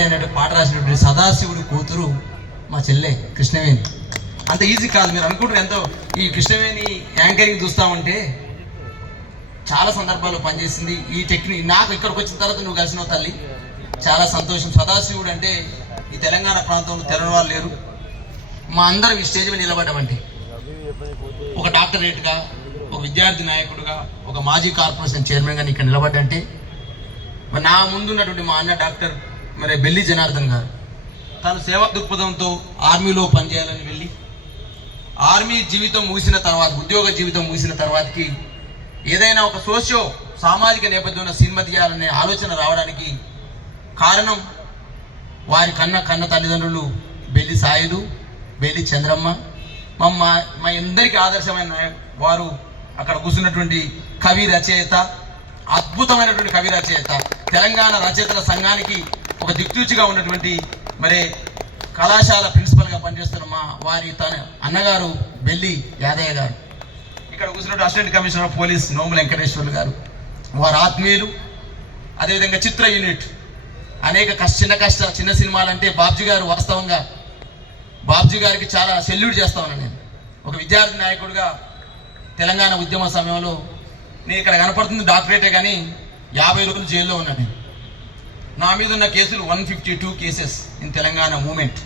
వయ్యారి అనే పాట రాసినటువంటి సదాశివుడి కూతురు మా చెల్లె కృష్ణవేణి. అంత ఈజీ కాదు మీరు అనుకుంటారు ఎంతో. ఈ కృష్ణవేణి యాంకరింగ్ చూస్తామంటే చాలా సందర్భాల్లో పనిచేసింది. ఈ టెక్నిక్ నాకు ఇక్కడికి వచ్చిన తర్వాత నువ్వు కలిసిన తల్లి. చాలా సంతోషం. సదాశివుడు అంటే ఈ తెలంగాణ ప్రాంతంలో తెలని వాళ్ళు లేరు. మా అందరం ఈ స్టేజ్ మీద నిలబడ్డామంటే ఒక డాక్టరేట్గా ఒక విద్యార్థి నాయకుడుగా ఒక మాజీ కార్పొరేషన్ చైర్మన్గా ఇక్కడ నిలబడ్డంటే నా ముందున్నటువంటి మా అన్న డాక్టర్ మరి బెల్లి జనార్దన్ గారు. తను సేవా దృక్పథంతో ఆర్మీలో పనిచేయాలని వెళ్ళి ఆర్మీ జీవితం ముగిసిన తర్వాత ఉద్యోగ జీవితం ముగిసిన తర్వాతకి ఏదైనా ఒక సోషియో సామాజిక నేపథ్యంలో సినిమా తీయాలనే ఆలోచన రావడానికి కారణం వారి కన్న కన్న తల్లిదండ్రులు బెల్లి సాయుధు బెల్లి చంద్రమ్మ. మా మా- మా అందరికీ ఆదర్శమైన వారు అక్కడ కూర్చున్నటువంటి కవి రచయిత అద్భుతమైనటువంటి కవి రచయిత. తెలంగాణ రచయితల సంఘానికి ఒక దిక్తూచిగా ఉన్నటువంటి మరి కళాశాల ప్రిన్సిపల్గా పనిచేస్తున్న మా వారి తన అన్నగారు బెల్లి యాదయ్య గారు. ఇక్కడ కూర్చున్నట్టు assistant commissioner of police Nomula Venkateswarlu garu. వారి ఆత్మీయులు అదేవిధంగా చిత్ర యూనిట్. అనేక కష్ట చిన్న కష్ట చిన్న సినిమాలంటే బాబ్జీ గారు వాస్తవంగా బాబ్జీ గారికి చాలా సెల్యూట్ చేస్తా ఉన్నాను నేను. ఒక విద్యార్థి నాయకుడిగా తెలంగాణ ఉద్యమ సమయంలో నేను ఇక్కడ కనపడుతుంది డాక్టరేటే కానీ యాభై రోజులు జైల్లో ఉన్నాను నేను. నా మీద ఉన్న కేసులు one fifty two cases in Telangana movement.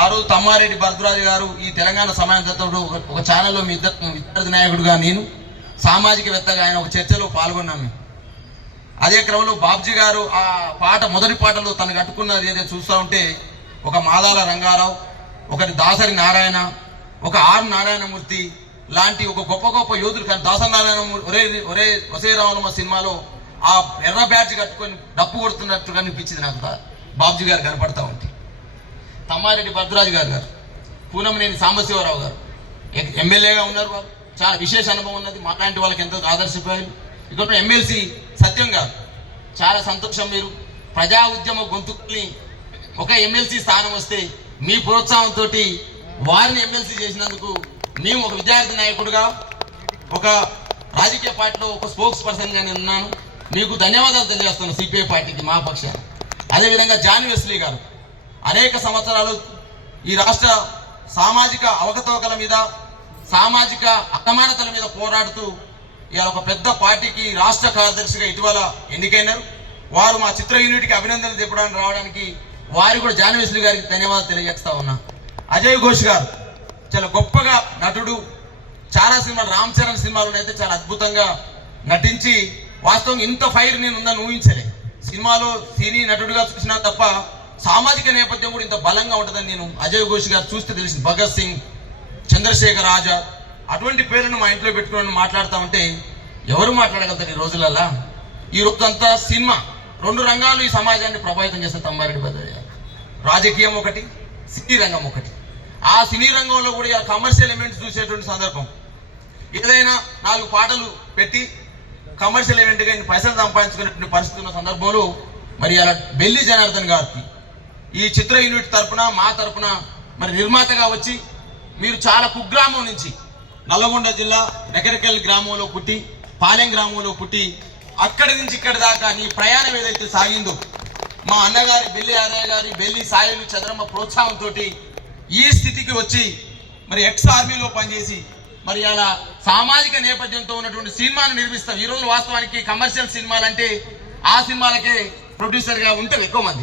ఆ రోజు తమ్మారెడ్డి భరద్రాజు గారు ఈ తెలంగాణ సమానతతో ఒక ఛానల్లో మీ ఇద్దరు విద్యార్థి నేను సామాజికవేత్తగా ఆయన ఒక చర్చలో పాల్గొన్నాం మేము. అదే క్రమంలో బాబ్జీ గారు ఆ పాట మొదటి పాటలో తను కట్టుకున్నది ఏదైతే చూస్తూ ఉంటే ఒక మాదాల రంగారావు ఒకటి దాసరి నారాయణ ఒక ఆర్ నారాయణమూర్తి లాంటి ఒక గొప్ప గొప్ప యోధులు కానీ దాసరి నారాయణ ఒరే ఒరే ఒసే రావణమ్మ సినిమాలో ఆ ఎర్ర బ్యాడ్జ్ కట్టుకొని డప్పు కొడుతున్నట్టు అనిపించింది నాకు బాబుజీ గారు కనపడతా ఉంటే. తమ్మారెడ్డి భద్రాజు గారు గారు పూనమనేని సాంబశివరావు గారు. ఎమ్మెల్యేగా ఉన్నారు వారు. చాలా విశేష అనుభవం ఉన్నది. మాట్లాంటి వాళ్ళకి ఎంతో ఆదర్శపోయారు ఇక్కడ ఎమ్మెల్సీ సత్యం గారు. చాలా సంతోషం మీరు. ప్రజా ఉద్యమ గొంతుకుని ఒక ఎమ్మెల్సీ స్థానం వస్తే మీ ప్రోత్సాహంతో వారిని ఎమ్మెల్సీ చేసినందుకు మేము ఒక విద్యార్థి నాయకుడుగా ఒక రాజకీయ పార్టీలో ఒక స్పోక్స్ పర్సన్గా నేను ఉన్నాను. మీకు ధన్యవాదాలు తెలియజేస్తాను సిపిఐ పార్టీకి మా పక్షాన అదేవిధంగా జాన్ వెస్లీ గారు. అనేక సంవత్సరాలు ఈ రాష్ట్ర సామాజిక అవకతవకల మీద సామాజిక అసమానతల మీద పోరాడుతూ ఇవాళ ఒక పెద్ద పార్టీకి రాష్ట్ర కార్యదర్శిగా ఇటీవల ఎన్నికైనారు. వారు మా చిత్ర యూనిట్కి అభినందనలు చెప్పడానికి రావడానికి వారు కూడా జాన్ గారికి ధన్యవాదాలు తెలియజేస్తా ఉన్నా. అజయ్ ఘోష్ గారు చాలా గొప్పగా నటుడు. చాలా సినిమాలు రామ్ చరణ్ సినిమాలను అయితే చాలా అద్భుతంగా నటించి వాస్తవం ఇంత ఫైర్ నేను ఉందని ఊహించలే. సినిమాలో సినీ నటుడిగా చూసినా తప్ప సామాజిక నేపథ్యం కూడా ఇంత బలంగా ఉంటుందని నేను అజయ్ ఘోష్ గారు చూస్తే తెలిసింది. భగత్ సింగ్ చంద్రశేఖర్ ఆజాద్ అటువంటి పేర్లను మా ఇంట్లో పెట్టుకుని మాట్లాడుతూ ఉంటే ఎవరు మాట్లాడగలుగుతారు ఈ రోజులల్లా? ఈ రోజంతా సినిమా రెండు రంగాలు ఈ సమాజాన్ని ప్రభావితం చేస్తే తమ్మారెడ్డి భద్రయ్య రాజకీయం ఒకటి సినీ రంగం ఒకటి. ఆ సినీ రంగంలో కూడా కమర్షియల్ ఎలిమెంట్స్ చూసేటువంటి సందర్భం. ఏదైనా నాలుగు పాటలు పెట్టి కమర్షియల్ ఈవెంట్గా ఇన్ని పైసలు సంపాదించుకున్నటువంటి పరిస్థితి ఉన్న సందర్భంలో మరి అలా బెల్లి జనార్దన్ గారికి ఈ చిత్ర యూనిట్ తరపున మా తరపున మరి నిర్మాతగా వచ్చి మీరు చాలా కుగ్రామం నుంచి నల్లగొండ జిల్లా రెకరకల్ గ్రామంలో పుట్టి పాలెం గ్రామంలో పుట్టి అక్కడి నుంచి ఇక్కడి దాకా నీ ప్రయాణం ఏదైతే సాగిందో మా అన్నగారి బెల్లి యాదయ్య గారి బెల్లి సాయిలు చంద్రమ్మ ప్రోత్సాహంతో ఈ స్థితికి వచ్చి మరి ఎక్స్ ఆర్మీలో పనిచేసి మరి అలా సామాజిక నేపథ్యంతో ఉన్నటువంటి సినిమాను నిర్మిస్తాం. ఈ రోజు వాస్తవానికి కమర్షియల్ సినిమాలు అంటే ఆ సినిమాలకే ప్రొడ్యూసర్గా ఉంటారు ఎక్కువ మంది.